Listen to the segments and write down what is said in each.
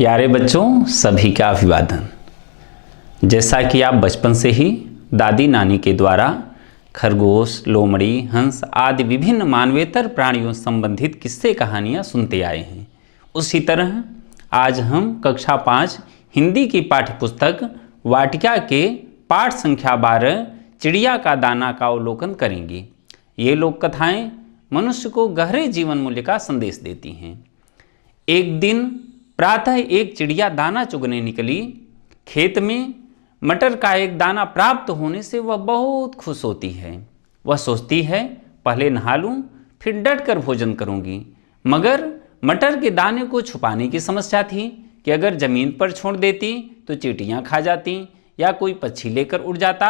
प्यारे बच्चों, सभी का अभिवादन। जैसा कि आप बचपन से ही दादी नानी के द्वारा खरगोश, लोमड़ी, हंस आदि विभिन्न मानवेतर प्राणियों संबंधित किस्से कहानियाँ सुनते आए हैं, उसी तरह आज हम कक्षा 5 हिंदी की पाठ्यपुस्तक वाटिका के पाठ संख्या 12 चिड़िया का दाना का अवलोकन करेंगे। ये लोक कथाएँ मनुष्य को गहरे जीवन मूल्य का संदेश देती हैं। एक दिन प्रातः एक चिड़िया दाना चुगने निकली। खेत में मटर का एक दाना प्राप्त होने से वह बहुत खुश होती है। वह सोचती है, पहले नहा लूं, फिर डट कर भोजन करूंगी। मगर मटर के दाने को छुपाने की समस्या थी कि अगर जमीन पर छोड़ देती तो चींटियां खा जाती या कोई पक्षी लेकर उड़ जाता।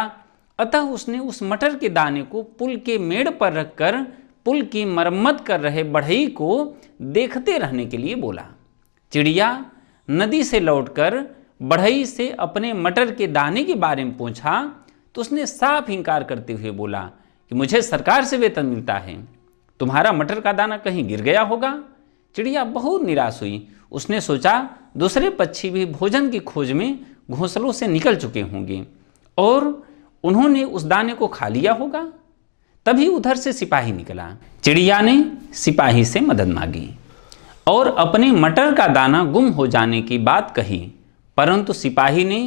अतः उसने उस मटर के दाने को पुल के मेड़ पर रखकर पुल की मरम्मत कर रहे बढ़ई को देखते रहने के लिए बोला। चिड़िया नदी से लौटकर बढ़ई से अपने मटर के दाने के बारे में पूछा तो उसने साफ इंकार करते हुए बोला कि मुझे सरकार से वेतन मिलता है, तुम्हारा मटर का दाना कहीं गिर गया होगा। चिड़िया बहुत निराश हुई। उसने सोचा दूसरे पक्षी भी भोजन की खोज में घोंसलों से निकल चुके होंगे और उन्होंने उस दाने को खा लिया होगा। तभी उधर से सिपाही निकला। चिड़िया ने सिपाही से मदद मांगी और अपने मटर का दाना गुम हो जाने की बात कही, परंतु सिपाही ने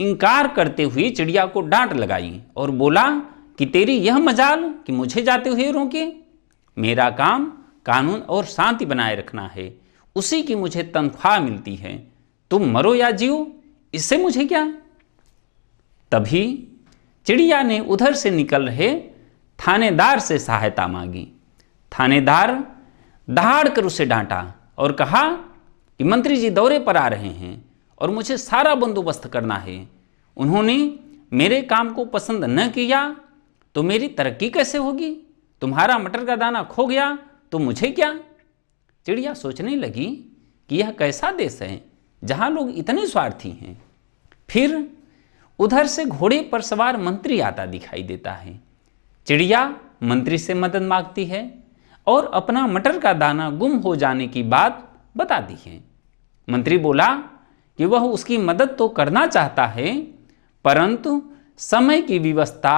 इनकार करते हुए चिड़िया को डांट लगाई और बोला कि तेरी यह मजाल कि मुझे जाते हुए रोके। मेरा काम कानून और शांति बनाए रखना है, उसी की मुझे तनख्वाह मिलती है। तुम मरो या जियो, इससे मुझे क्या। तभी चिड़िया ने उधर से निकल रहे थानेदार से सहायता मांगी। थानेदार दहाड़ कर उसे डांटा और कहा कि मंत्री जी दौरे पर आ रहे हैं और मुझे सारा बंदोबस्त करना है। उन्होंने मेरे काम को पसंद न किया तो मेरी तरक्की कैसे होगी। तुम्हारा मटर का दाना खो गया तो मुझे क्या। चिड़िया सोचने लगी कि यह कैसा देश है जहां लोग इतने स्वार्थी हैं। फिर उधर से घोड़े पर सवार मंत्री आता दिखाई देता है। चिड़िया मंत्री से मदद मांगती है और अपना मटर का दाना गुम हो जाने की बात बता दी है। मंत्री बोला कि वह उसकी मदद तो करना चाहता है, परंतु समय की व्यवस्था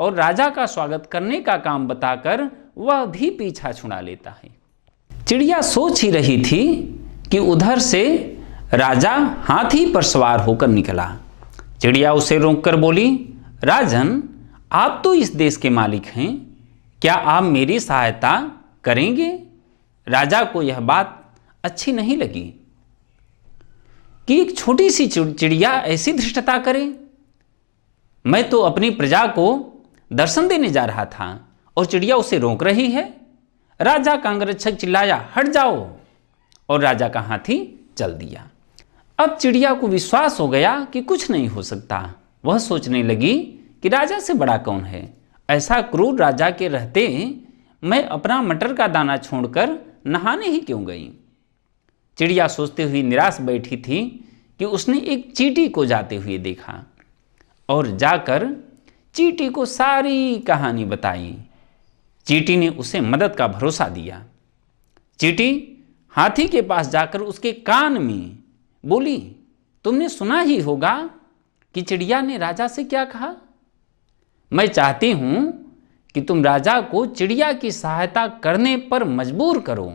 और राजा का स्वागत करने का काम बताकर वह भी पीछा छुड़ा लेता है। चिड़िया सोच ही रही थी कि उधर से राजा हाथी पर सवार होकर निकला। चिड़िया उसे रोककर बोली, राजन, आप तो इस देश के मालिक हैं, क्या आप मेरी सहायता करेंगे। राजा को यह बात अच्छी नहीं लगी कि एक छोटी सी चिड़िया ऐसी धृष्टता करे। मैं तो अपनी प्रजा को दर्शन देने जा रहा था और चिड़िया उसे रोक रही है। राजा का अंगरक्षक चिल्लाया, हट जाओ, और राजा का हाथी चल दिया। अब चिड़िया को विश्वास हो गया कि कुछ नहीं हो सकता। वह सोचने लगी कि राजा से बड़ा कौन है। ऐसा क्रूर राजा के रहते मैं अपना मटर का दाना छोड़कर नहाने ही क्यों गई। चिड़िया सोचते हुए निराश बैठी थी कि उसने एक चींटी को जाते हुए देखा और जाकर चींटी को सारी कहानी बताई। चींटी ने उसे मदद का भरोसा दिया। चींटी हाथी के पास जाकर उसके कान में बोली, तुमने सुना ही होगा कि चिड़िया ने राजा से क्या कहा। मैं चाहती हूं कि तुम राजा को चिड़िया की सहायता करने पर मजबूर करो,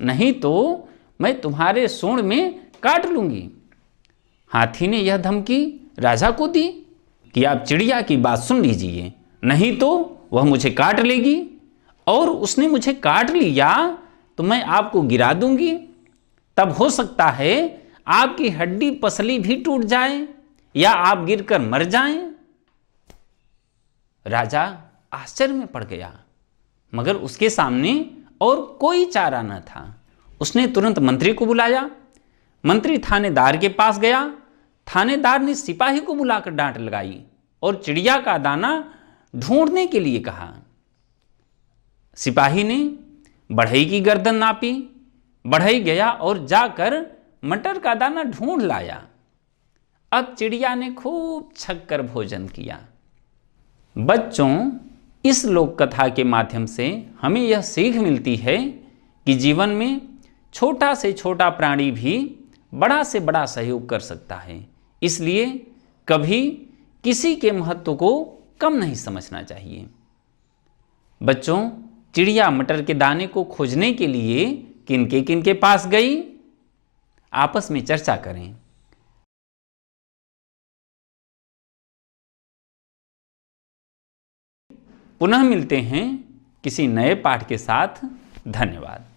नहीं तो मैं तुम्हारे सूंड में काट लूंगी। हाथी ने यह धमकी राजा को दी कि आप चिड़िया की बात सुन लीजिए, नहीं तो वह मुझे काट लेगी, और उसने मुझे काट लिया तो मैं आपको गिरा दूंगी। तब हो सकता है आपकी हड्डी पसली भी टूट जाए या आप गिरकर मर जाएं। राजा आश्चर्य में पड़ गया, मगर उसके सामने और कोई चारा न था। उसने तुरंत मंत्री को बुलाया। मंत्री थानेदार के पास गया। थानेदार ने सिपाही को बुलाकर डांट लगाई और चिड़िया का दाना ढूंढने के लिए कहा। सिपाही ने बढ़ई की गर्दन नापी। बढ़ई गया और जाकर मटर का दाना ढूंढ लाया। अब चिड़िया ने खूब छक कर भोजन किया। बच्चों, इस लोक कथा के माध्यम से हमें यह सीख मिलती है कि जीवन में छोटा से छोटा प्राणी भी बड़ा से बड़ा सहयोग कर सकता है। इसलिए कभी किसी के महत्व को कम नहीं समझना चाहिए। बच्चों, चिड़िया मटर के दाने को खोजने के लिए किनके पास गई? आपस में चर्चा करें। पुनः मिलते हैं किसी नए पाठ के साथ। धन्यवाद।